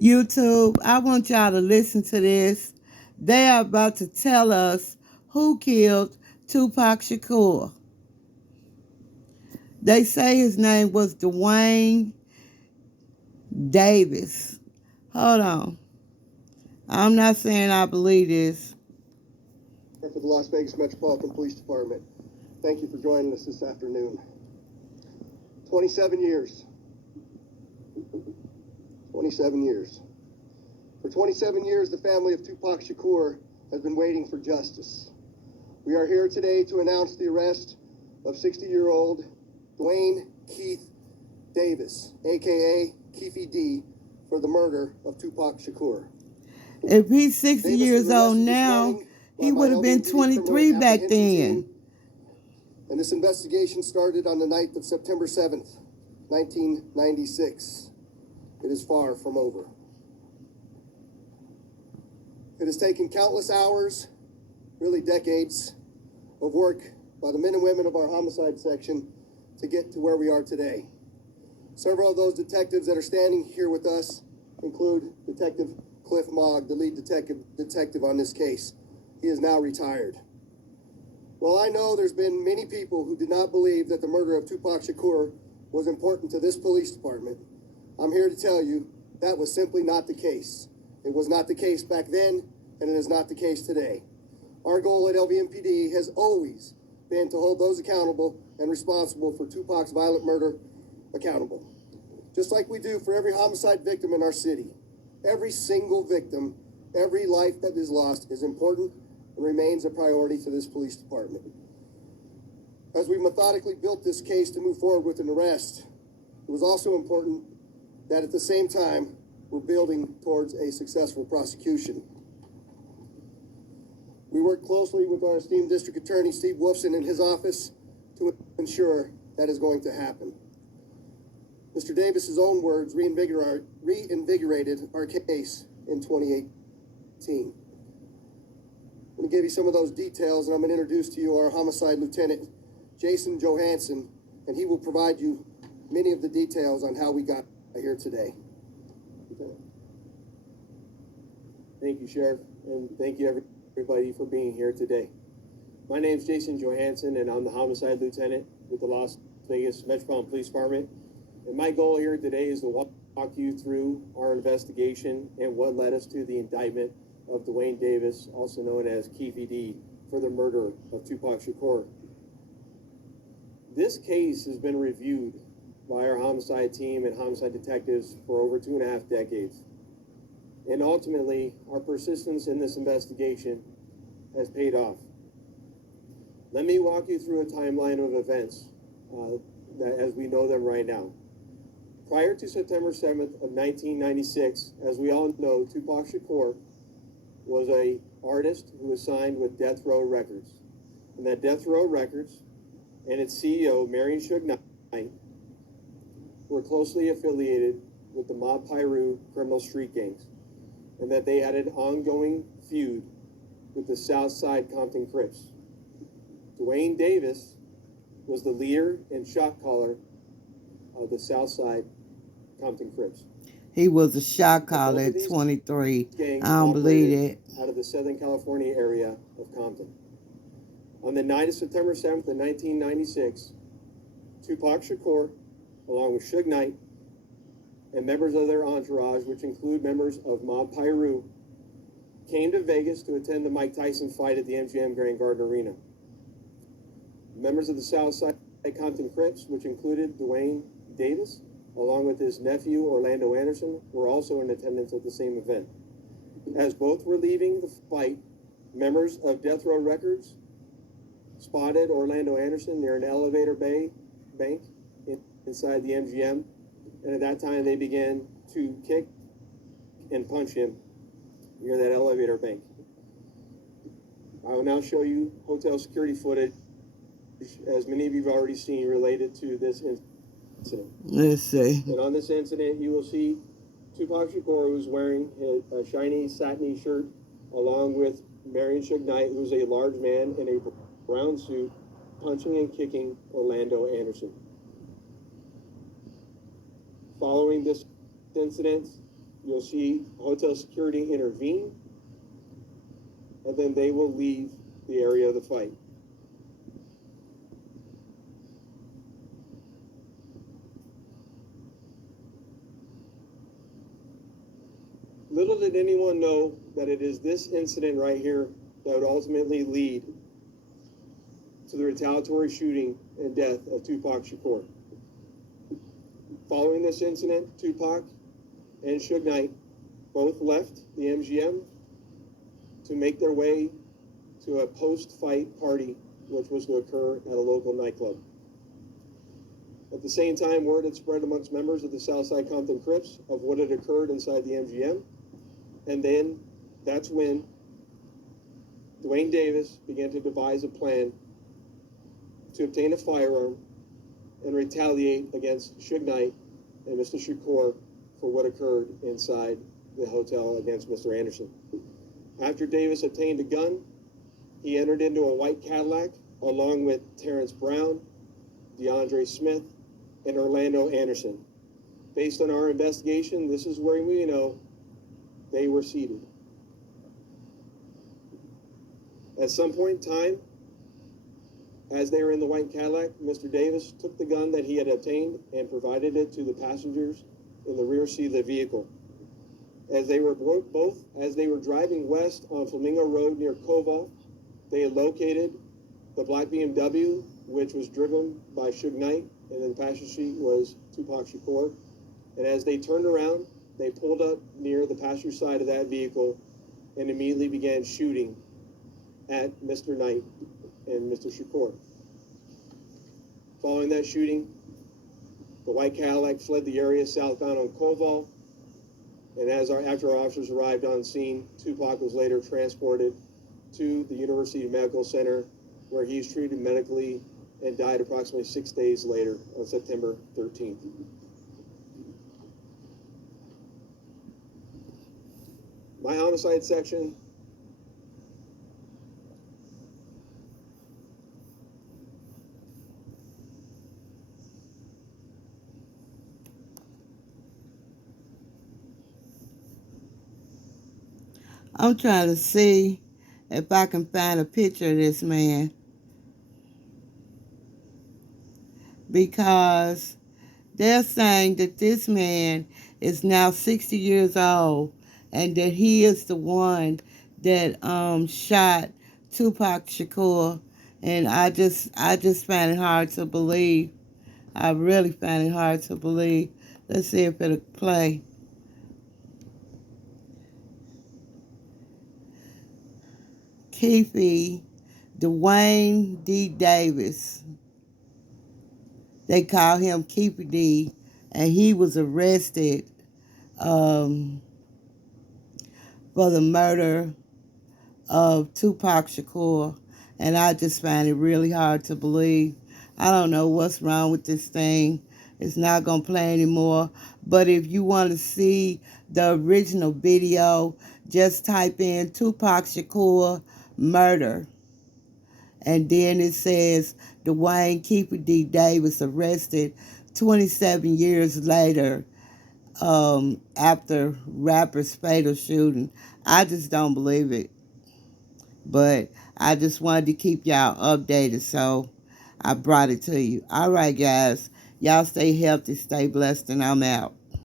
YouTube, I want y'all to listen to this. They are about to tell us who killed Tupac Shakur. They say his name was DAWAYNE Davis. Hold on. I'm not saying I believe this. For the Las Vegas Metropolitan Police Department. Thank you for joining us this afternoon. 27 years. 27 years. For 27 years, the family of Tupac Shakur has been waiting for justice. We are here today to announce the arrest of 60-year-old DAWAYNE Keith Davis, aka KEFE D, for the murder of Tupac Shakur. If he's 60 Davis years was old arrested this now, morning he by would have been LVMPD criminal 23 back apprehension then. team, and this investigation started on the night of September 7th, 1996. It is far from over. It has taken countless hours, really decades, of work by the men and women of our homicide section to get to where we are today. Several of those detectives that are standing here with us include Detective Cliff Mogg, the lead detective on this case. He is now retired. Well, I know there's been many people who did not believe that the murder of Tupac Shakur was important to this police department. I'm here to tell you that was simply not the case. It was not the case back then, and it is not the case today. Our goal at LVMPD has always been to hold those accountable and responsible for Tupac's violent murder accountable. Just like we do for every homicide victim in our city. Every single victim, every life that is lost is important and remains a priority to this police department. As we methodically built this case to move forward with an arrest, it was also important that at the same time, we're building towards a successful prosecution. We work closely with our esteemed district attorney, Steve Wolfson, in his office to ensure that is going to happen. Mr. Davis's own words reinvigorated our case in 2018. I'm going to give you some of those details, and I'm going to introduce to you our homicide lieutenant, Jason Johansson, and he will provide you many of the details on how we got here today. Thank you, Sheriff, and thank you everybody for being here today. My name is Jason Johansson, and I'm the homicide lieutenant with the Las Vegas Metropolitan Police Department. And my goal here today is to walk you through our investigation and what led us to the indictment of DAWAYNE Davis, also known as KEFE D, for the murder of Tupac Shakur. This case has been reviewed by our homicide team and homicide detectives for over 2.5 decades. And ultimately, our persistence in this investigation has paid off. Let me walk you through a timeline of events that as we know them right now. Prior to September 7th of 1996, as we all know, Tupac Shakur was an artist who was signed with Death Row Records. And that Death Row Records and its CEO, Marion Suge Knight, were closely affiliated with the Mob Piru criminal street gangs, and that they had an ongoing feud with the Southside Compton Crips. DAWAYNE Davis was the leader and shot caller of the Southside Compton Crips. He was a shot caller at 23. I don't believe it. Out of the Southern California area of Compton. On the night of September 7th of 1996, Tupac Shakur, along with Suge Knight, and members of their entourage, which include members of Mob Piru, came to Vegas to attend the Mike Tyson fight at the MGM Grand Garden Arena. Members of the Southside Compton Crips, which included DAWAYNE Davis, along with his nephew Orlando Anderson, were also in attendance at the same event. As both were leaving the fight, members of Death Row Records spotted Orlando Anderson near an elevator bank inside the MGM, and at that time they began to kick and punch him near that elevator bank. I will now show you hotel security footage, as many of you have already seen, related to this incident. Let's see. And on this incident, you will see Tupac Shakur, who's wearing a shiny satiny shirt, along with Marion Suge Knight, who's a large man in a brown suit, punching and kicking Orlando Anderson. Following this incident, you'll see hotel security intervene, and then they will leave the area of the fight. Little did anyone know that it is this incident right here that would ultimately lead to the retaliatory shooting and death of Tupac Shakur. Following this incident, Tupac and Suge Knight both left the MGM to make their way to a post-fight party, which was to occur at a local nightclub. At the same time, word had spread amongst members of the Southside Compton Crips of what had occurred inside the MGM. And then that's when DAWAYNE Davis began to devise a plan to obtain a firearm and retaliate against Suge Knight and Mr. Shakur for what occurred inside the hotel against Mr. Anderson. After Davis obtained a gun, he entered into a white Cadillac along with Terrence Brown, DeAndre Smith, and Orlando Anderson. Based on our investigation, this is where we know they were seated. At some point in time, as they were in the white Cadillac, Mr. Davis took the gun that he had obtained and provided it to the passengers in the rear seat of the vehicle. As they were driving west on Flamingo Road near Koval, they had located the black BMW, which was driven by Suge Knight, and in the passenger seat was Tupac Shakur. And as they turned around, they pulled up near the passenger side of that vehicle and immediately began shooting at Mr. Knight and Mr. Shakur. Following that shooting, the white Cadillac fled the area southbound on Koval, and after our officers arrived on scene, Tupac was later transported to the University Medical Center, where he was treated medically and died approximately 6 days later on September 13th. My homicide section I'm trying to see if I can find a picture of this man, because they're saying that this man is now 60 years old and that he is the one that shot Tupac Shakur. And I just find it hard to believe. I really find it hard to believe. Let's see if it'll play. KEFE, DAWAYNE D. Davis. They call him KEFE D, and he was arrested for the murder of Tupac Shakur, and I just find it really hard to believe. I don't know what's wrong with this thing. It's not going to play anymore. But if you want to see the original video, just type in Tupac Shakur murder. And then it says DAWAYNE KEFE D. Davis arrested 27 years later after rapper's fatal shooting. I just don't believe it. But I just wanted to keep y'all updated, so I brought it to you. All right, guys. Y'all stay healthy, stay blessed, and I'm out.